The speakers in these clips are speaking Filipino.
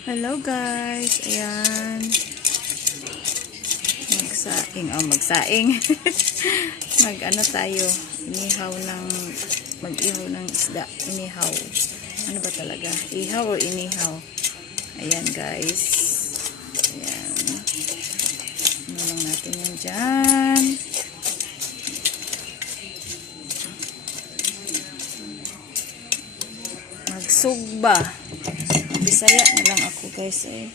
Hello guys, ayan. Magsaing. Mag-ano tayo, mag-ihaw ng isda, inihaw. Ano ba talaga? Ihaw o inihaw? Ayan guys. Ayan. Ano lang natin yan dyan. Magsugba. Bisaya na lang ako guys eh.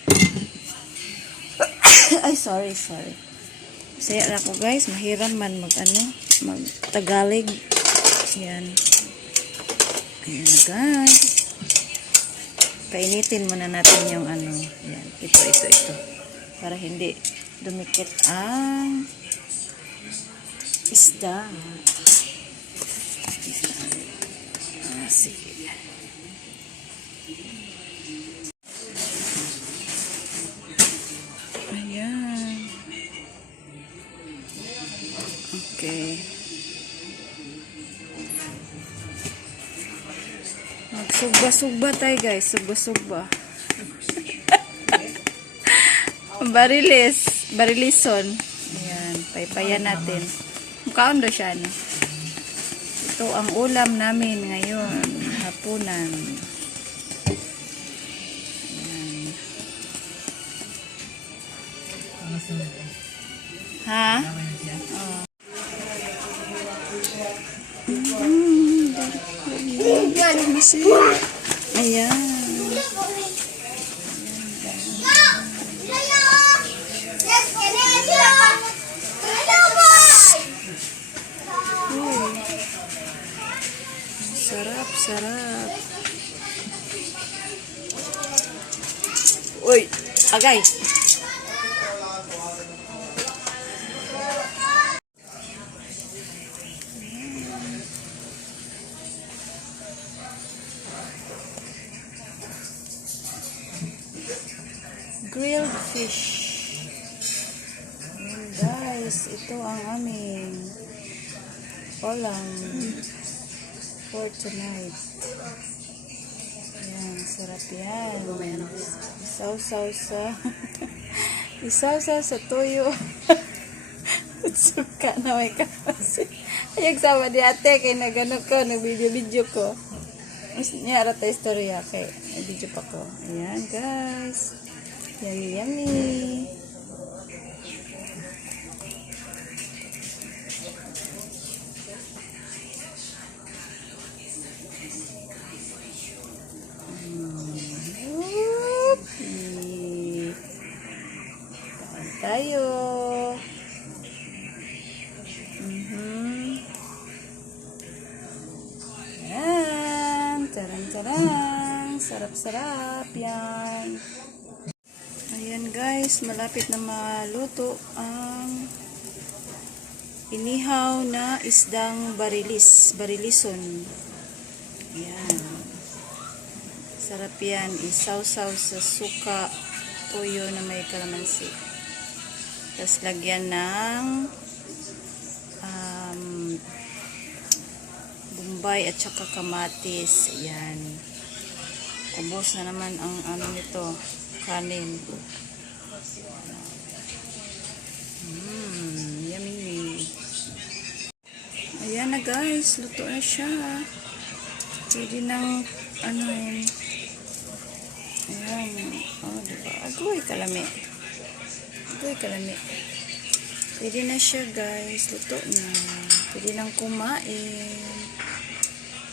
Ay, sorry. Bisaya na ako guys. Mahiram man mag-Tagalog. Ayan. Ayan na guys. Painitin muna natin yung Ayan. Ito. Para hindi dumikit ang isda. Sige. Ayan. Okay. Magsugba tayo guys. Sugba. Barilison. Ayan. Paypayan natin. Mukhaon daw siya, no? Ito ang ulam namin ngayon. Hapunan. Ha? Ayan. Sarap. Uy, agay. Grilled fish. Ayan guys, ito ang aming ulam for tonight. Ayan, sarap yan. Isaw-saw sa tuyo. Suka na may kapasi. Ayag sama di ate, kay nagano ko, nag-video ko. Nyara tayo istorya, kay video pa ko. Ayan guys. Yummy. Kain tayo. Ayan. Tarang. Sarap yan. Ayan guys, malapit na maluto ang inihaw na isdang barilison. Ayan. Sarap yan. Isaw-saw sa suka, tuyo na may kalamansi. Tapos lagyan ng bombay at saka kamatis. Ayan. Kubos na naman ang nito. Kanin. Yummy. Ayan na guys, luto na siya. Pwede nang yun. Ayan. Diba? Agoy kalami. Pwede na siya guys, luto na. Pwede nang kumain.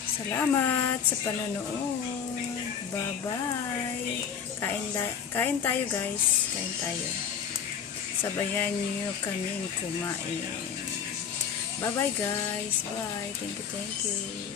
Salamat sa panonood. Bye-bye. Kain tayo guys. Kain tayo. Sabayan niyo kaming kumain. Bye-bye guys. Bye. Thank you.